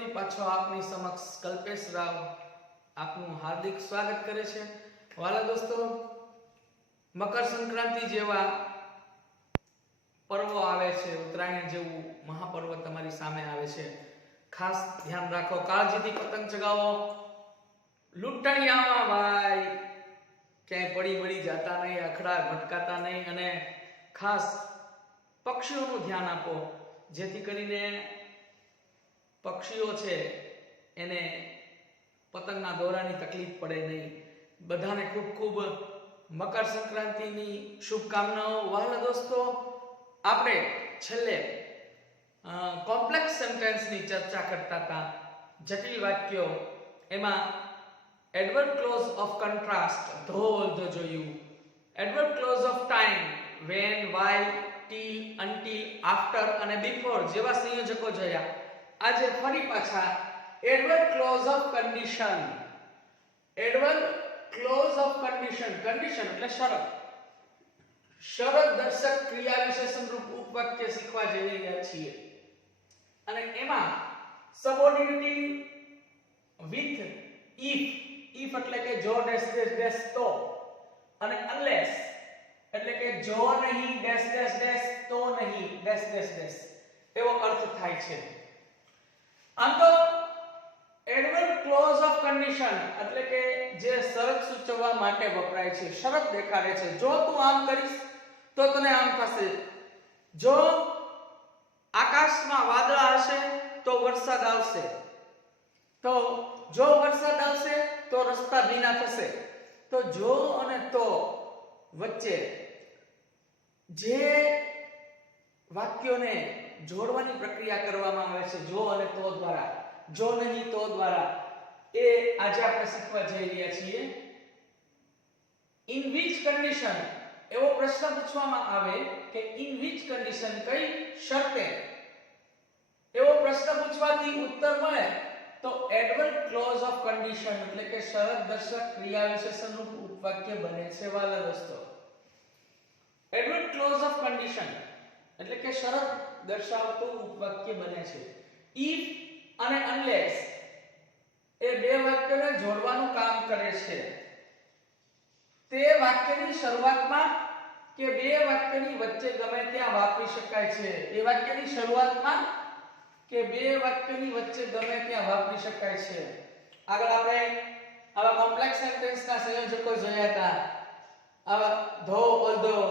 ફરી પાછો આપની સમક્ષ કલ્પેશ રાવ આપનું હાર્દિક સ્વાગત કરે છે। વાલા દોસ્તો, મકર સંક્રાંતિ જેવા પર્વો આવે છે, ઉત્તરાયણ જેવું મહાપર્વ તમારી સામે આવે છે। ખાસ ધ્યાન રાખો, કાળજીથી પતંગ ચગાવો, લૂંટણિયામાં ભાઈ ક્યાંય પડી બળી જતા નહીં, અખડા ભટકાતા નહીં, અને ખાસ પક્ષીઓનું ધ્યાન આપો જેથી કરીને પક્ષીઓ છે એને પતંગના દોરાની તકલીફ પડે નહીં। બધાને ખૂબ ખૂબ મકર સંક્રાંતિની શુભકામનાઓ। વહાલા દોસ્તો, આપણે છેલ્લે કોમ્પ્લેક્સ સેન્ટેન્સની ચર્ચા કરતા હતા, જટિલ વાક્યો। એમાં એડવર્બ ક્લોઝ ઓફ કન્ટ્રાસ્ટ ધોધ જોયું, adverb clause of time when, while, till, until, after અને before જેવા સંયોજકો જોયા। આજે ફરી પાછા adverb clause of condition, adverb clause of condition, condition એટલે શરત, શરત દર્શક ક્રિયા વિશેષણ રૂપ ઉપવાક્ય શીખવા જઈ રહ્યા છીએ। અને એમાં સબઓર્ડિનેટિવ વિથ if, if એટલે કે જો ડેશ ડેશ ડેશ તો, અને unless એટલે કે જો નહીં ડેશ ડેશ ડેશ તો નહીં ડેશ ડેશ ડેશ એવો અર્થ થાય છે। આમ તો એડવર્બ ક્લોઝ ઓફ કન્ડિશન એટલે કે જે શરત સૂચવવા માટે વપરાય છે, શરત દેખાડે છે। જો તું આમ કરીશ તો તને આમ થશે, જો આકાશમાં વાદળા હશે તો વરસાદ આવશે, તો જો વરસાદ આવશે તો રસ્તા ભીના થશે। તો જો અને તો વચ્ચે જે વાક્યોને જોડવાની પ્રક્રિયા કરવામાં આવે છે જો અને તો દ્વારા, જો નહીં તો દ્વારા, એ આજે આપણે શીખવા જઈ રહ્યા છીએ। ઇન વિચ કન્ડિશન એવો પ્રશ્ન પૂછવામાં આવે કે ઇન વિચ કન્ડિશન કઈ શરતે, એવો પ્રશ્ન પૂછવાથી ઉત્તર મળે તો એડવર્બ ક્લોઝ ઓફ કન્ડિશન એટલે કે શરત દર્શક ક્રિયા વિશેષણનું ઉપવાક્ય બને છે। વાલા દોસ્તો, એડવર્બ ક્લોઝ ઓફ કન્ડિશન એટલે કે શરત દર્શાવતું ઉપવાક્ય બને છે। if અને unless એ બે વાક્યોને જોડવાનું કામ કરે છે। તે વાક્યની શરૂઆતમાં કે બે વાક્યની વચ્ચે ગમે ત્યાં વાપરી શકાય છે। એ વાક્યની શરૂઆતમાં કે બે વાક્યની વચ્ચે ગમે ત્યાં વાપરી શકાય છે। આગળ આપણે આવા કોમ્પ્લેક્સ સેન્ટેન્સના સંયોજકો જોયા હતા, આવા though, although,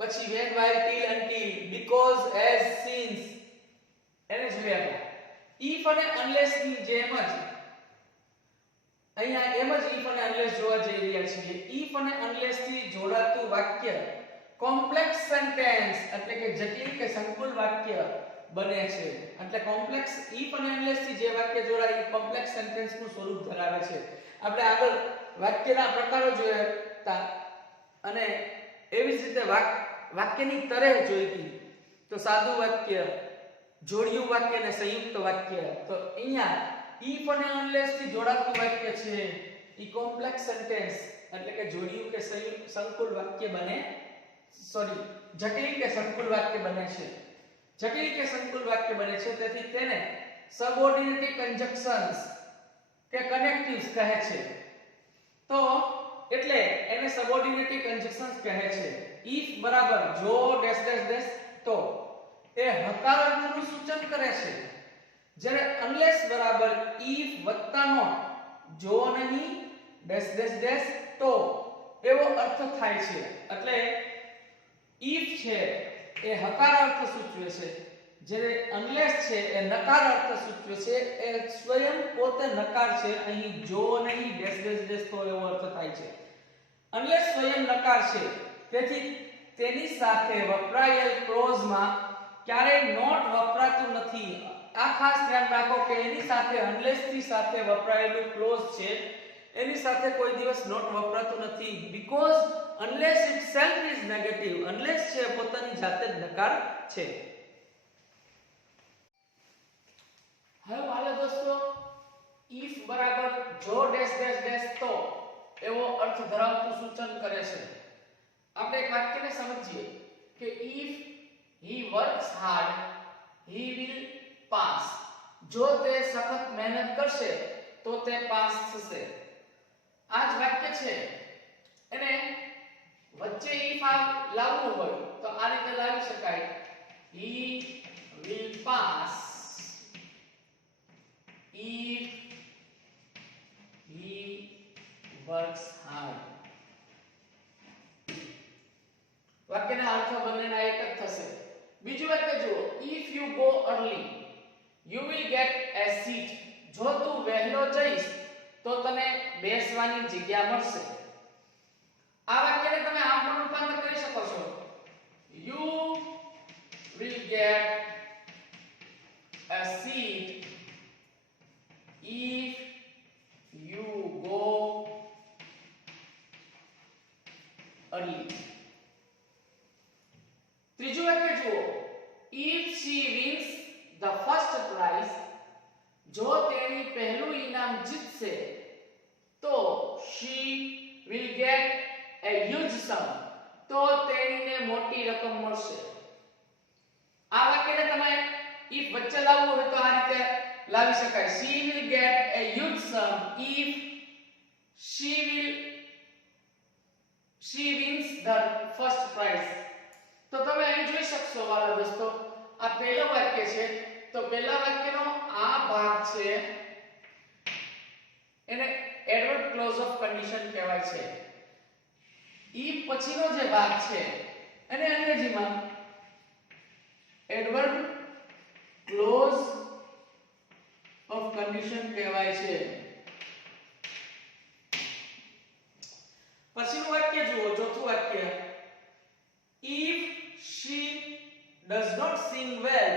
પછી when, while, till, until, because, as, since એને જોયા હતા। if અને unless ની જેમ જ અહીંયા એમ જ if અને unless જોવા જઈ રહ્યા છીએ। if અને unless થી જોડાતું વાક્ય કોમ્પ્લેક્સ સેન્ટેન્સ એટલે કે જટિલ કે સંકુલ વાક્ય બને છે। એટલે કોમ્પ્લેક્સ if અને unless થી જે વાક્ય જોડાય એ કોમ્પ્લેક્સ સેન્ટેન્સ નું સ્વરૂપ ધરાવે છે। આપણે આગળ વાક્યના પ્રકારો જોયા હતા અને એવી જ રીતે વાક્યની તરેહ જોઈ હતી। તો સાદું વાક્ય, જોડિયું વાક્ય અને સંયુક્ત વાક્ય। તો અહીંયા if અને unless થી જોડાતું વાક્ય છે ઈ કોમ્પ્લેક્સ સેન્ટેન્સ એટલે કે જોડિયું કે સંકુલ વાક્ય બને, જટિલ કે સંકુલ વાક્ય બને છે। જટિલ કે સંકુલ વાક્ય બને છે, તેથી તેને સબઓર્ડિનેટિવ કન્જક્શન્સ કે કનેક્ટિવ્સ કહે છે। તો એટલે એને સબઓર્ડિનેટિવ કન્જક્શન્સ કહે છે। if બરાબર જો ડેશ ડેશ ડેશ તો એ હકારાર્થનું સૂચન કરે છે, જ્યારે unless બરાબર if વત્તા નોટ જો નહીં ડેશ ડેશ ડેશ તો એવો અર્થ થાય છે। એટલે if છે એ હકારાર્થ સૂચવે છે, જ્યારે unless છે એ નકારાર્થ સૂચવે છે। એ સ્વયં પોતે નકાર છે, અહીં જો નહીં ડેશ ડેશ ડેશ તો એવો અર્થ થાય છે। unless સ્વયં નકાર છે, તેથી તેની સાથે વપરાયેલ ક્લોઝમાં ક્યારેય નોટ વપરાતું નથી। આ ખાસ ધ્યાન રાખો કે એની સાથે unless ની સાથે વપરાયેલું ક્લોઝ છે એની સાથે કોઈ દિવસ નોટ વપરાતું નથી, because unless itself is negative, unless છે પોતાની જાતે જ નકાર છે। હવે હાલો દોસ્તો, if બરાબર જો ડેશ ડેશ ડેશ તો એવો અર્થ ધરાવતું સૂચન કરે છે। આપણે એક વાક્યને સમજીએ કે if he works hard he will pass। જો તે સખત મહેનત કરશે તો તે પાસ થશે. આ જ વાક્ય છે. એને વચ્ચે if લાવવું હોય તો આ રીતે લાવી શકાય. He will pass if he works hard. વાક્યના અર્થ બંનેના એક જ થશે. બીજું વાક્ય જુઓ. If you go early you will get a seat. જો તું વહેલો જઈશ તો તને બેસવાની જગ્યા મળશે. આ વાક્યને તમે આમ પણ રૂપાંતર કરી શકો છો. You will get a seat if you go early. ત્રીજું વાક્ય જુઓ. If she wins the first prize, જો તેણી પહેલું ઇનામ જીતશે તો she will get a huge sum. તો તેણીને મોટી રકમ મળશે. આ વાક્યને તમે if વચ્ચે લાવવું હોય તો આ રીતે લાવી શકાય. She will get a huge sum if she wins the first prize. તો તમે અહીં જોઈ શકશો વાલા દોસ્તો, આ પહેલું વાક્ય છે. તો પહેલા વાક્યનો આ ભાગ છે એને એડવર્બ ક્લોઝ ઓફ કન્ડિશન કહેવાય છે. if પછીનો જે ભાગ છે એને અંગ્રેજીમાં એડવર્બ ક્લોઝ ઓફ કન્ડિશન કહેવાય છે. પછીનું વાક્ય જુઓ, ચોથું વાક્ય. If she does not sing well,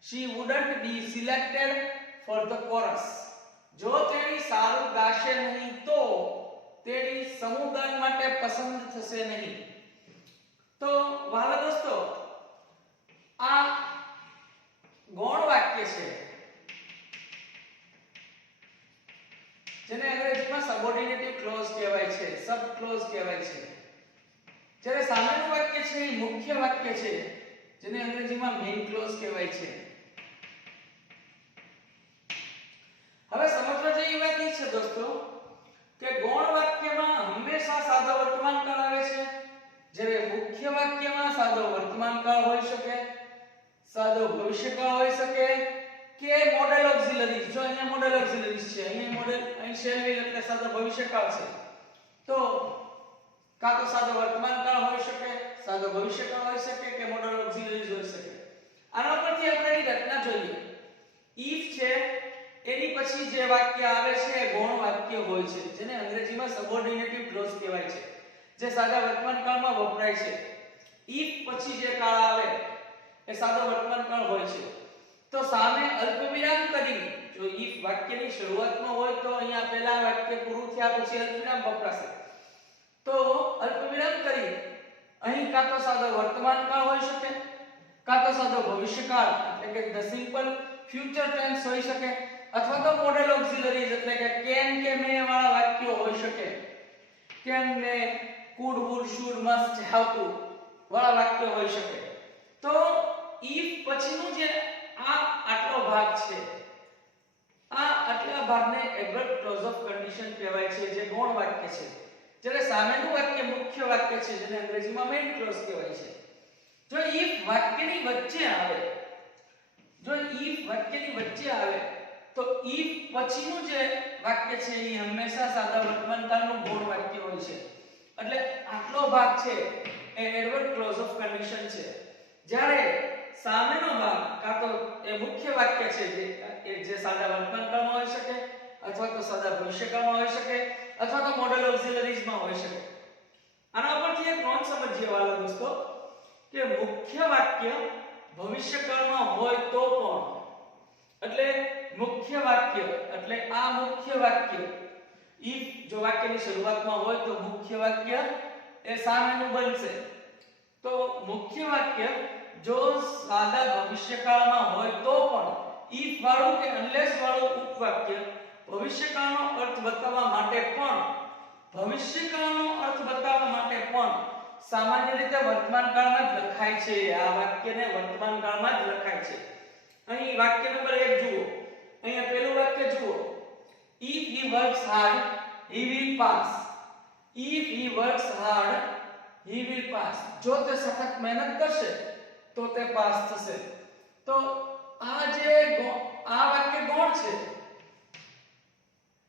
she wouldn't be selected for the chorus. જો તેણી સારું ગાશે નહીં તો તેણી સમૂહગાન માટે પસંદ થશે નહીં. તો વાલા દોસ્તો, આ ગૌણ વાક્ય છે જેને અંગ્રેજીમાં સબઓર્ડિનેટિવ ક્લોઝ કહેવાય છે, સબ ક્લોઝ કહેવાય છે. જ્યારે સામેનું વાક્ય છે એ મુખ્ય વાક્ય છે જેને અંગ્રેજીમાં મેઇન ક્લોઝ કહેવાય છે. હવે સમજવા જેવી વાત એ છે દોસ્તો કે ગૌણ વાક્યમાં હંમેશા સાદો વર્તમાન કાળ આવે છે, જ્યારે મુખ્ય વાક્યમાં સાદો વર્તમાન કાળ હોઈ શકે, સાદો ભવિષ્યકાળ હોઈ શકે કે મોડેલ ઓક્સિલરીઝ. જો અહીંયા મોડેલ ઓક્સિલરીઝ છે, અહીંયા મોડેલ, અહીં શેલ વિલ એટલે સાદો ભવિષ્યકાળ છે, તો કાં તો સાદો વર્તમાન કાળ હોઈ શકે, સાદો ભવિષ્યકાળ હોઈ શકે કે મોડેલ ઓક્સિલરીઝ હોઈ શકે. આના પરથી આપણે એની રચના જોઈએ. if છે એની પછી જે વાક્ય આવે છે એ ગૌણ વાક્ય હોય છે જેને અંગ્રેજીમાં સબઓર્ડિનેટિવ ક્લોઝ કહેવાય છે, જે સાદા વર્તમાન કાળમાં વપરાય છે. if પછી જે કાળ આવે એ સાદો વર્તમાન કાળ હોય છે. તો સામે અલ્પવિરામ કરી, જો if વાક્યની શરૂઆતમાં હોય તો અહીંયા પહેલા વાક્ય પૂરું થયા પછી અલ્પવિરામ વપરાશે. તો અલ્પવિરામ કરી અહીં કાં તો સાદો વર્તમાન કાળ હોઈ શકે, કાં તો સાદો ભવિષ્યકાળ એટલે કે ધ સિમ્પલ ફ્યુચર ટેન્સ હોઈ શકે, અથવા તો મોડેલ ઓક્સિલરીઝ એટલે કે કેન કે મે વાળા વાક્યો હોઈ શકે. Can May could would should must have to વાળા વાક્યો હોઈ શકે. તો if પછીનું જે આટલો ભાગ છે, આ આટલા ભાગને એડવર્બ ક્લોઝ ઓફ કન્ડિશન કહેવાય છે, જે ગૌણ વાક્ય છે. જ્યારે સામેનું વાક્ય મુખ્ય વાક્ય છે જેને અંગ્રેજીમાં મેઇન ક્લોઝ કહેવાય છે. જો if વાક્યની વચ્ચે આવે, તો if પછીનું જે વાક્ય છે એ હંમેશા સાદા વર્તમાન કાળનું ગૌણ વાક્ય હોય છે. એટલે આટલો ભાગ છે એ એડવર્બ ક્લોઝ ઓફ કન્ડિશન છે. જ્યારે સામેનો ભાગ કાં તો એ મુખ્ય વાક્ય છે જે સાદા વર્તમાન કાળમાં હોઈ શકે, અથવા તો સાદા ભવિષ્યકાળમાં હોઈ શકે, અથવા તો મોડેલ ઓક્સિલરીઝમાં હોઈ શકે. આના પરથી એક નોંધ સમજીએ વાલા દોસ્તો કે મુખ્ય વાક્ય ભવિષ્યકાળમાં હોય તો પણ, એટલે મુખ્ય વાક્ય એટલે આ મુખ્ય વાક્ય if જો વાક્યની શરૂઆતમાં હોય તો મુખ્ય વાક્ય એ સામેનું બનશે. તો મુખ્ય વાક્ય જો સાદા ભવિષ્યકાળમાં હોય તો પણ if વાળું કે unless વાળું ઉપવાક્ય ભવિષ્યકાળનો અર્થ બતાવવા માટે પણ સામાન્ય રીતે વર્તમાન કાળમાં જ લખાય છે. આ વાક્યને વર્તમાન કાળમાં જ લખાય છે. અહીં વાક્ય નંબર 1 જુઓ. અહીંયા પહેલું વાક્ય જુઓ. If he works hard, he will pass. If he works hard, he will pass. જો તે સખત મહેનત કરશે તો તે પાસ થશે. તો આ વાક્ય ગૌણ છે.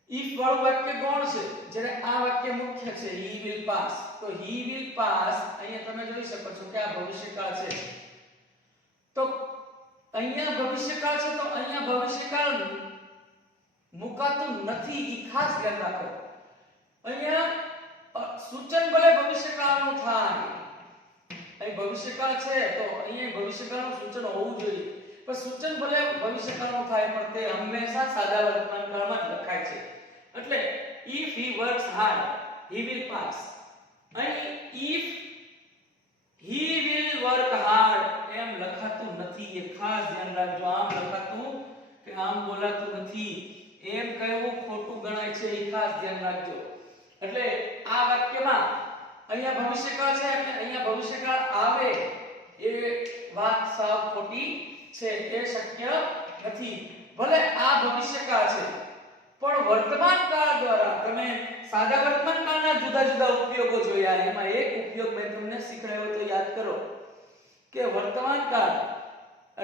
if વાળું વાક્ય ગૌણ છે, જ્યારે આ વાક્ય મુખ્ય છે he will pass. તો he will pass અહીંયા તમે જોઈ શકો છો કે આ ભવિષ્યકાળ છે. તો અહીંયા ભવિષ્યકાળ છે, તો અહીંયા ભવિષ્યકાળ મુકાતું નથી, ઈ ખાસ ધ્યાન રાખો. અહીંયા સૂચન ભલે ભવિષ્યકાળનું થાય, અહીં ભવિષ્યકાળ છે તો અહીંયા ભવિષ્યકાળનું સૂચન હોવું જોઈએ, પણ સૂચન ભલે ભવિષ્યકાળનું થાય પણ તે હંમેશા સાદા વર્તમાનકાળમાં જ લખાય છે. એટલે if he works hard he will pass. અહીં if he will work hard એમ લખાતું નથી, એ ખાસ ધ્યાન રાખજો. આમ લખાતું કે આમ બોલાતું નથી, એમ કહેવું ખોટું ગણાય છે, એ ખાસ ધ્યાન રાખજો. એટલે આ વાક્યમાં અહીંયા ભવિષ્યકાળ છે એટલે અહીંયા ભવિષ્યકાળ આવે એ વાત સાવ ખોટી છે, એ શક્ય નથી. ભલે આ ભવિષ્યકાળ છે પણ વર્તમાન કાળ દ્વારા તમે સાદા વર્તમાન કાળના જુદા જુદા ઉપયોગો જોયા. એમાં એક ઉપયોગ મેં તમને શીખવાડ્યો તો યાદ કરો કે વર્તમાન કાળ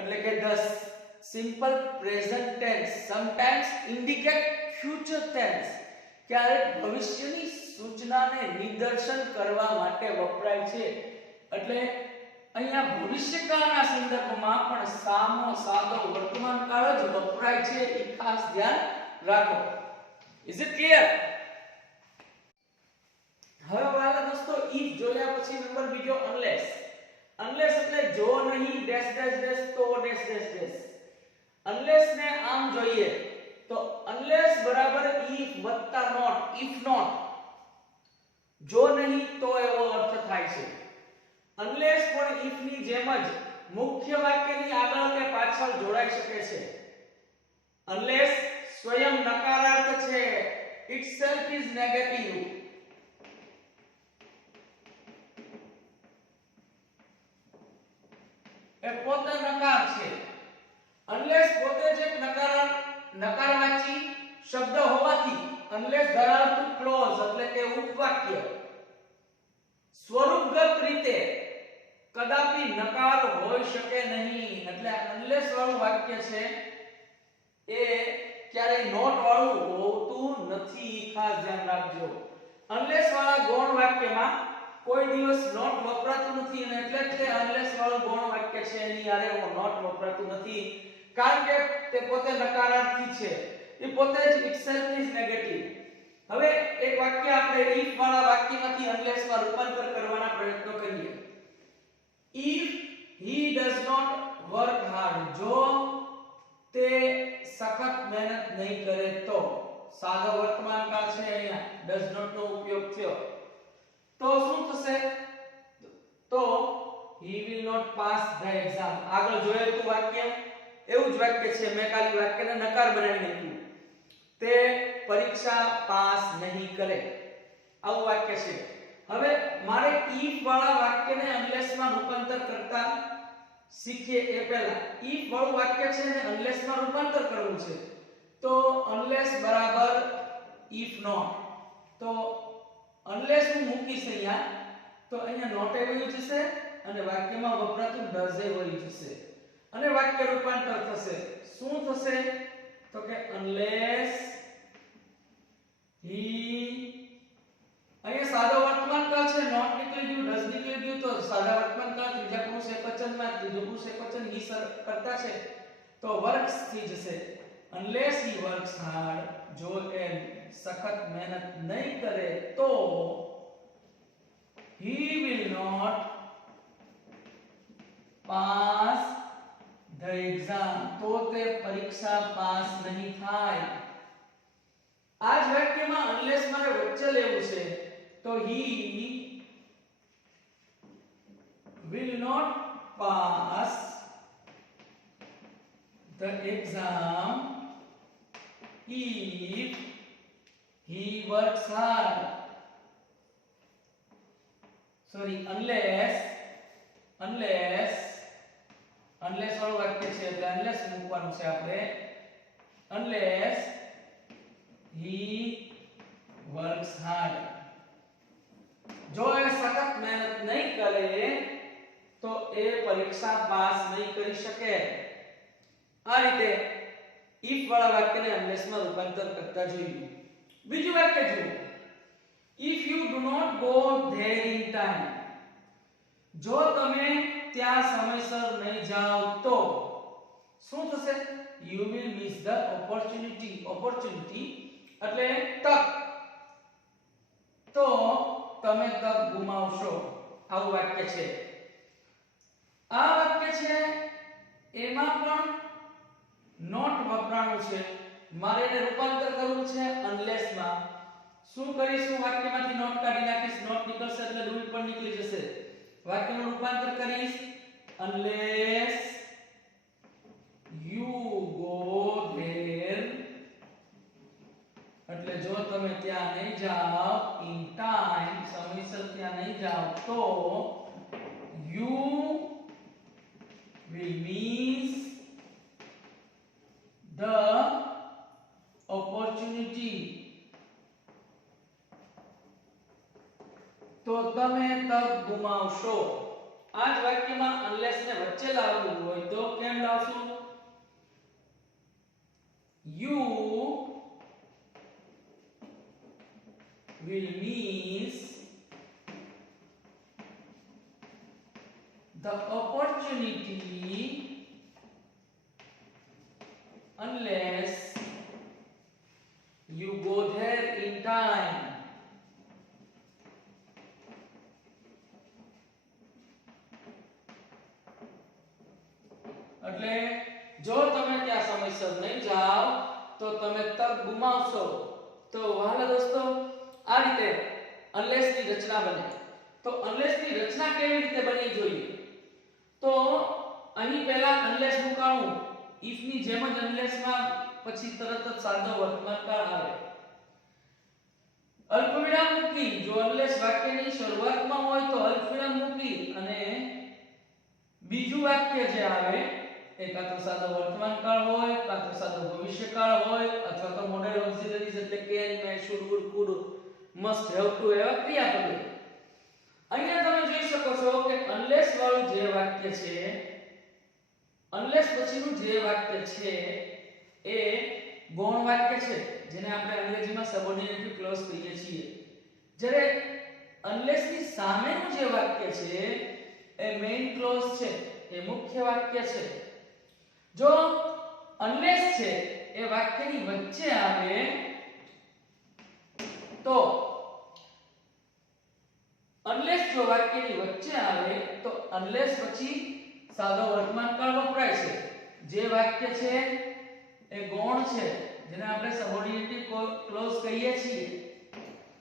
એટલે કે the simple present tense sometimes indicate future tense. ક્યારેક ભવિષ્યની સૂચનાને નિદર્શન કરવા માટે વપરાય છે. એટલે અહીંયા ભવિષ્યકાળના સંદર્ભમાં પણ સાદો વર્તમાન કાળ જ વપરાય છે, એ ખાસ ધ્યાન રાખો. Is it clear? હવે વાલા દોસ્તો if જોયા પછી નંબર બીજો unless. unless એટલે જો નહીં ડેશ ડેશ ડેશ તો ડેશ ડેશ ડેશ. unless ને આમ જોઈએ તો unless બરાબર if વત્તા not, if not. જો નહીં તો એવો અર્થ થાય છે. unless પણ if ની જેમ જ મુખ્ય વાક્યની આગળ કે પાછળ જોડાઈ શકે છે. unless સ્વયં નકારાર્થ છે, itself is negative. એ પોતે નકાર છે. unless પોતે જ એક નકારવાચી શબ્દ હોવાથી unless ધરાવતું ક્લોઝ એટલે કે ઉપવાક્ય સ્વરૂપગત રીતે કદાપી નકાર હોઈ શકે નહીં. એટલે unless વાળું વાક્ય છે એ ક્યારેય નોટ વાળું હોતું નથી, ખાસ ધ્યાન રાખજો. unless વાળા ગૌણ વાક્યમાં કોઈ દિવસ નોટ વપરાતું નથી, અને એટલે જ તે unless વાળું ગૌણ વાક્ય છે એની આરે નોટ વપરાતું નથી, કારણ કે તે પોતે નકારાર્થી છે, એ પોતે જ itself is negative. હવે એક વાક્ય આપણે if વાળા વાક્યમાંથી unless માં રૂપાંતર કરવાના પ્રયત્નો કરીએ. if he does not work hard, જો તે સખત મહેનત નહીં કરે તો. સાદો વર્તમાન કાળ છે, અહીંયા does not નો ઉપયોગ થયો, તો શું થશે? તો he will not pass the exam. આગળ જોયેલું વાક્ય એવું જ વાક્ય છે, મેં ખાલી વાક્યને નકાર બનાવી નાખ્યું. તે પરીક્ષા પાસ નહીં કરે, આવું વાક્ય છે. હવે મારે if વાળા વાક્યને unless માં રૂપાંતર કરતા શીખીએ એ પહેલા if વાળું વાક્ય છે ને unless માં રૂપાંતર કરવું છે. તો unless બરાબર if not. તો unless હું મૂકીશ અહીંયા, તો અહીંયા not એ વયું જશે અને વાક્યમાં વપરાતું does એ વયું જશે અને વાક્ય રૂપાંતર થશે. શું થશે? તો કે unless he, અહીંયા સાદો વર્તમાન કાળ છે, not નીકળી ગયું, does નીકળી ગયું, તો સાદા વર્તમાન કાળ ત્રીજા પુરુષ એકવચનમાં, ત્રીજો પુરુષ એકવચન he કરતા છે તો works થઈ જશે. unless he works hard, જો એ સખત મહેનત નહીં કરે તો he will not pass the exam, તો તે પરીક્ષા પાસ નહીં થાય. આ જ વાક્યમાં unless મારે વચ્ચે લેવું છે, તો he will not pass the exam if he works hard. Sorry, unless unless વાળું વાક્ય છે એટલે અનલેસ મૂકવાનું છે આપણે. Unless he works hard. જો એ સખત મહેનત નહીં કરે તો એ પરીક્ષા પાસ નહીં કરી શકે. આ રીતે if વાળા વાક્યને unless માં રૂપાંતર કરતા જોઈએ. બીજું વાક્ય જુઓ. if you do not go there in time. જો તમે ત્યાં સમયસર નહીં જાઓ તો શું થશે? you will miss the opportunity. opportunity એટલે તક. તો તમે તક ગુમાવશો. આવું વાક્ય છે. આ વાક્ય છે એમાં પણ નોટ વપરાણું છે. મારે એને રૂપાંતર કરવું છે અનલેસ માં. શું કરીશું? વાક્યમાંથી નોટ કાઢી નાખીશ. નોટ નીકળશે એટલે ડુ પણ નીકળી જશે. વાક્યનું રૂપાંતર કરીશ unless you go there એટલે જો તમે ત્યાં નહીં જાઓ in time સમયસર ત્યાં નહીં જાઓ તો you will miss the opportunity. તો તમે તક ગુમાવશો. આ જ વાક્યમાં unless ને વચ્ચે લાવવું હોય તો કેમ લાવશું? you will miss the opportunity unless you go there in time. એટલે જો તમે ત્યાં સમયસર નહીં જાઓ તો તમે તક ગુમાવશો. તો વહાલા દોસ્તો આ રીતે unless ની રચના બને. તો unless ની રચના કેવી રીતે બનવી જોઈએ? તો અહીં પહેલા unless મૂકવાનું. if ની જેમ જ unless માં પછી તરત જ સાદો વર્તમાનકાળ આવે. અલ્પવિરામ મૂકી. જો unless વાક્યની શરૂઆતમાં હોય તો અલ્પવિરામ મૂકી અને બીજું વાક્ય જે આવે એ કાં તો સાદો વર્તમાનકાળ હોય, કાં તો સાદો ભવિષ્યકાળ હોય, અથવા તો મોડેલ ઓક્સિલરીઝ એટલે can, may, should, would, could, must, have to એવા ક્રિયાપદો. અહીંયા તમે જોઈ શકો છો કે unless વાળું જે વાક્ય છે, unless પછીનું જે વાક્ય છે એ ગૌણ વાક્ય છે જેને આપણે અંગ્રેજીમાં સબઓર્ડિનેટિવ ક્લોઝ કહીએ છીએ. જ્યારે unless ની સામેનું જે વાક્ય છે એ મેઇન ક્લોઝ છે, એ મુખ્ય વાક્ય છે. જો unless છે એ વાક્યની વચ્ચે આવે તો unless જો વાક્યની વચ્ચે આવે તો unless પછી સાદો વર્તમાનકાળ વપરાય છે. જે વાક્ય છે એ ગૌણ છે જેને આપણે સબઓર્ડિનેટિવ ક્લોઝ કહીએ છીએ.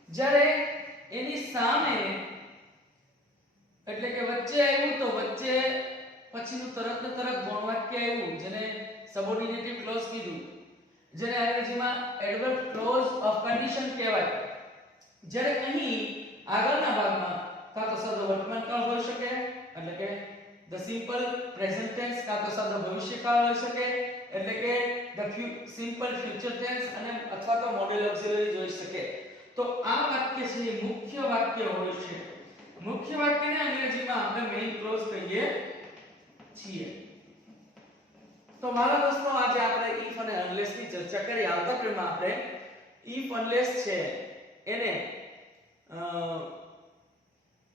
જ્યારે એની સામે એટલે કે વચ્ચે આવ્યું તો વચ્ચે પછીનું તરત ને તરત ગૌણ વાક્ય આવ્યું જેને સબઓર્ડિનેટિવ ક્લોઝ કીધું, જેને અંગ્રેજીમાં એડવર્બ ક્લોઝ ઓફ કન્ડિશન કહેવાય. જ્યારે અહીં આગળના ભાગમાં કાં તો સાદો વર્તમાનકાળ હોઈ શકે એટલે કે the simple present tense, કાં તો સાદો ભવિષ્યકાળ હોઈ શકે એટલે કે the simple future tense અને અથવા તો મોડેલ ઓક્સિલરી હોઈ શકે. તો આ વાક્ય છે એ મુખ્ય વાક્ય હોય છે. મુખ્ય વાક્યને અંગ્રેજીમાં આપણે મેઇન ક્લોઝ કહીએ છીએ. તો મારા દોસ્તો આજે આપણે if અને unless ની ચર્ચા કરી. આવતા ક્રમમાં આપણે if unless છે એને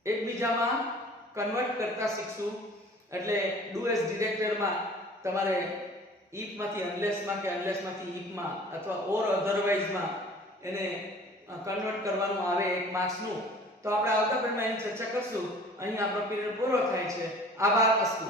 એકબીજામાં કન્વર્ટ કરતા શીખશું. એટલે do as director માં તમારે if માંથી unless માં કે unless માંથી if માં અથવા or otherwise માં એને કન્વર્ટ કરવાનું આવે 1 માર્ક્સ નું. તો આપણે આવતા ક્રમમાં એની ચર્ચા કરશું. અહીં આપણો પીરિયડ પૂરો થાય છે. આભાર. અસ્તુ.